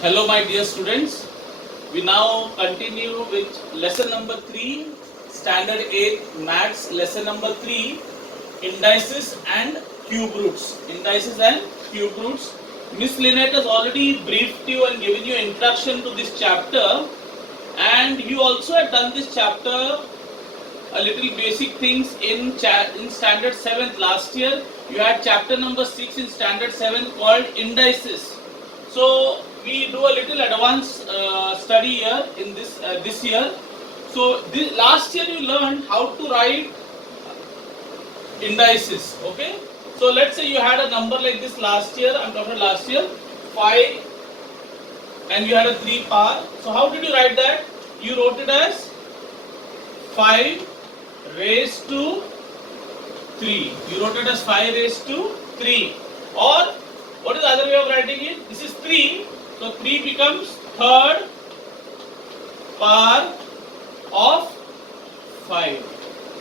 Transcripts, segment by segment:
Hello my dear students, we now continue with lesson number 3, standard 8 maths, lesson number 3, indices and cube roots. Indices and cube roots. Miss Lynette has already briefed you and given you introduction to this chapter, and you also had done this chapter a little basic things in standard 7th last year. You had chapter number 6 in standard 7th called indices. So we do a little advanced study here in this year. So last year you learned how to write indices. Okay. So let's say you had a number like this last year. I'm talking about last year, 5, and you had a 3 power. So how did you write that? You wrote it as 5 raised to 3. You wrote it as 5 raised to 3. Or what is the other way of writing it? This is 3. So 3 becomes third power of 5.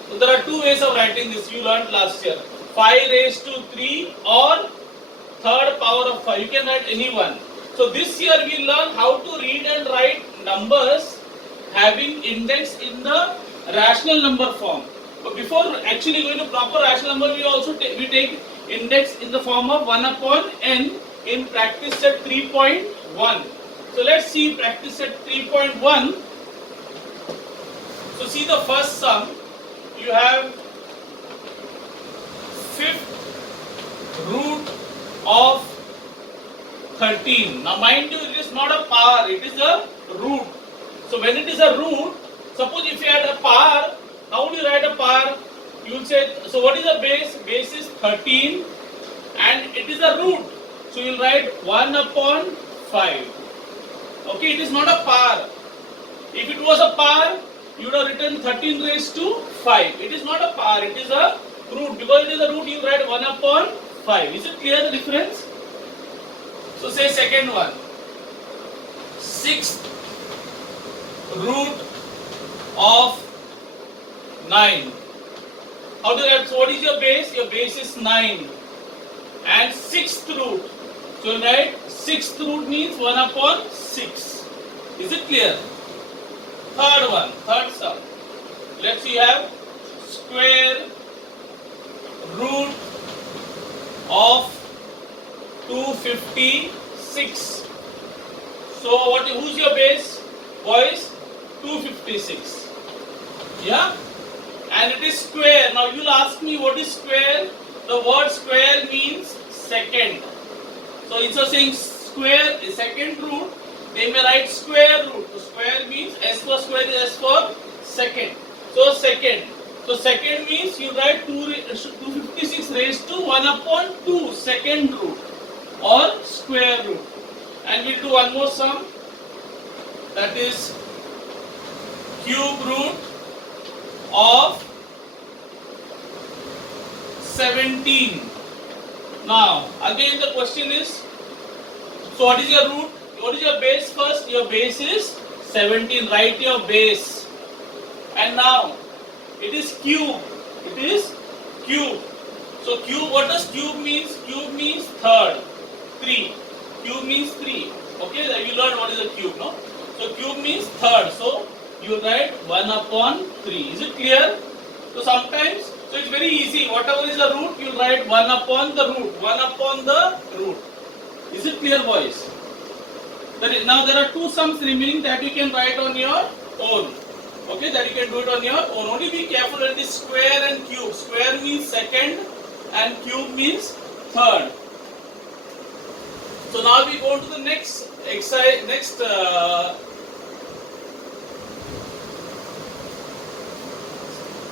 So there are two ways of writing this. You learned last year. 5 raised to 3 or third power of 5. You can write any one. So this year we learn how to read and write numbers having index in the rational number form. But before actually going to proper rational number, we take index in the form of 1 upon n in practice set 3.1. So let's see practice set 3.1. So see the first sum. You have fifth root of 13. Now mind you, it is not a power, it is a root. So when it is a root, suppose if you had a power, how do you write a power? You will say, so what is the base? Base is 13 and it is a root. So you will write 1 upon 5. Okay, it is not a power. If it was a power, you would have written 13 raised to 5. It is not a power, it is a root. Because it is a root, you write 1 upon 5. Is it clear the difference? So say second one. Sixth root of 9. How do you write? So what is your base? Your base is 9. And sixth root. So you write sixth root means 1 upon 6. Is it clear? Third one, third sum. Let's see, you have square root of 256. So who's your base? Boys, 256. Yeah? And it is square. Now you'll ask me what is square? The word square means second. So instead of saying square is second root, they may write square root. So square means S for square is S for second. So second. So second means you write 256 raised to 1 upon 2, second root or square root. And we'll do one more sum, that is cube root of 17. Now again the question is, so what is your root? What is your base first? Your base is 17. Write your base. And now it is cube. It is cube. So cube, what does cube means? Cube means third. 3. Cube means 3. Okay, you learned what is a cube, no? So cube means third. So you write 1 upon 3. Is it clear? So sometimes, so it's very easy. Whatever is the root, you write 1 upon the root. 1 upon the root. Is it clear, boys? Now there are two sums remaining that you can write on your own. Okay, that you can do it on your own. Only be careful that it is square and cube. Square means second and cube means third. So now we go to the next exercise,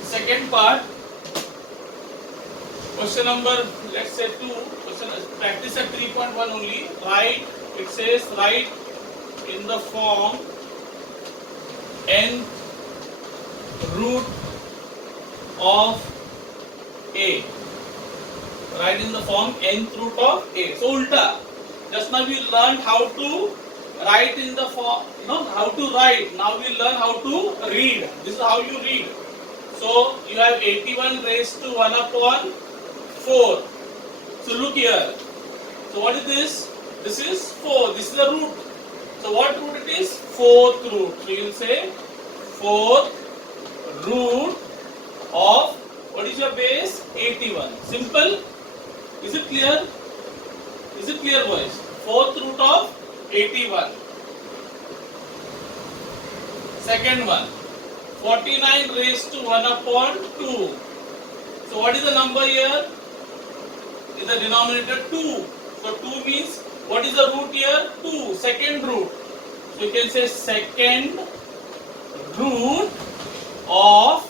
second part. Question number, let's say 2. Question practice at 3.1 only. Write. It says write in the form n root of a. Write in the form nth root of a. So ulta. Just now we learned how to write in the form, how to write. Now we learn how to read. This is how you read. So you have 81 raised to 1 upon 4. So look here. So what is this? This is 4. This is the root. So what root it is? Fourth root. So you will say fourth root of, what is your base? 81. Simple. Is it clear? Is it clear, boys? Fourth root of 81. Second one. 49 raised to 1 upon 2. So what is the number here? Is the denominator 2. So 2 means, what is the root here? 2. Second root. So you can say second root of,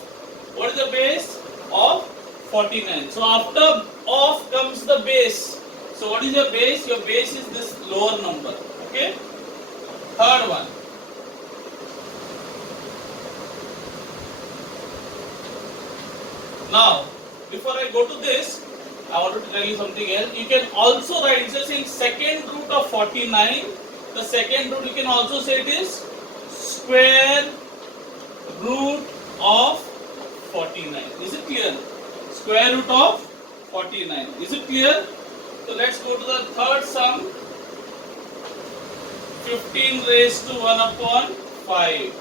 what is the base? Of 49. So after of comes the base. So what is your base? Your base is this lower number. Okay. Third one. Now, before I go to this, I want to tell you something else. You can also write, instead of saying second root of 49, the second root you can also say it is square root of 49. Is it clear? Square root of 49. Is it clear? So let's go to the third sum. 15 raised to 1 upon 5.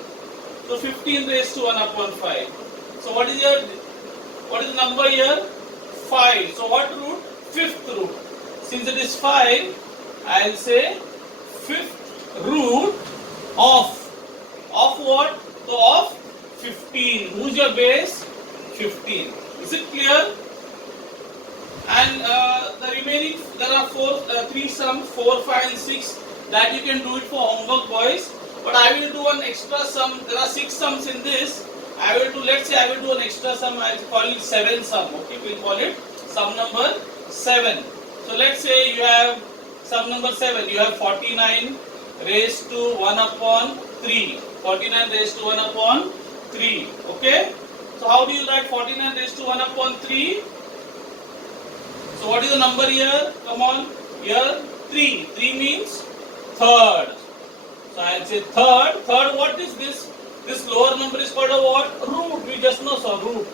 So 15 raised to 1 upon 5. So what is the number here? 5. So what root? Fifth root. Since it is 5, I will say fifth root of what? So of 15. Who's your base? 15. Is it clear? And the remaining, there are three sums, 4, 5 and 6, that you can do it for homework, boys. But I will do an extra sum. There are 6 sums in this. Let's say I will do an extra sum. I will call it 7 sum. Okay, we'll call it sum number 7. So let's say you have sum number 7. You have 49 raised to 1 upon 3. 49 raised to 1 upon 3. Okay. So how do you write 49 raised to 1 upon 3? So what is the number here? Come on. Here 3. 3 means third. So I will say third. Third, what is this? This lower number is called a what? Root. We just know, so root.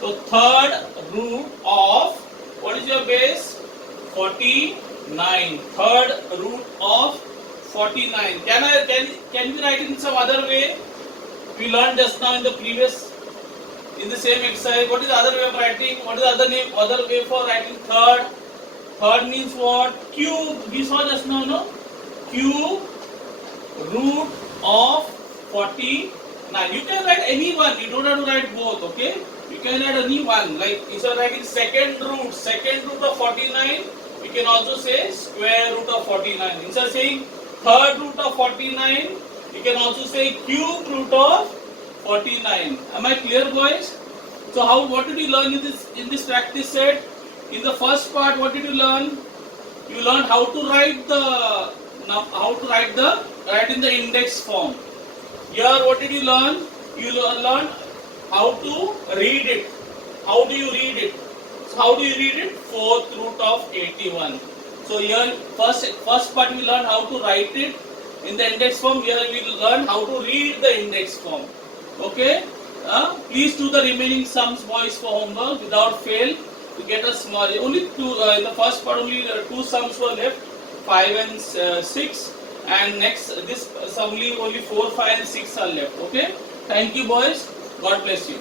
So third root of, what is your base? 49. Third root of 49. Can we write it in some other way? We learned just now in the same exercise. What is the other way of writing? What is the other way for writing third? Third means what? Cube. We saw just now, no? Cube root of 49. You can write any one. You don't have to write both. Okay? You can write any one. Like instead of writing second root of 49, you can also say square root of 49. Instead of saying third root of 49, you can also say cube root of 49. Am I clear, boys? So what did you learn in this practice set? In the first part, what did you learn? You learned how to write in the index form. Here, what did you learn? You learned how to read it. How do you read it? So how do you read it? Fourth root of 81. So here, first part we learned how to write it in the index form. Here we will learn how to read the index form. Okay? Please do the remaining sums, boys, for homework without fail. To get a small, only two, in the first part only 2 sums were left, 5 and 6, and next this sum only 4, 5 and 6 are left. Okay? Thank you, boys. God bless you.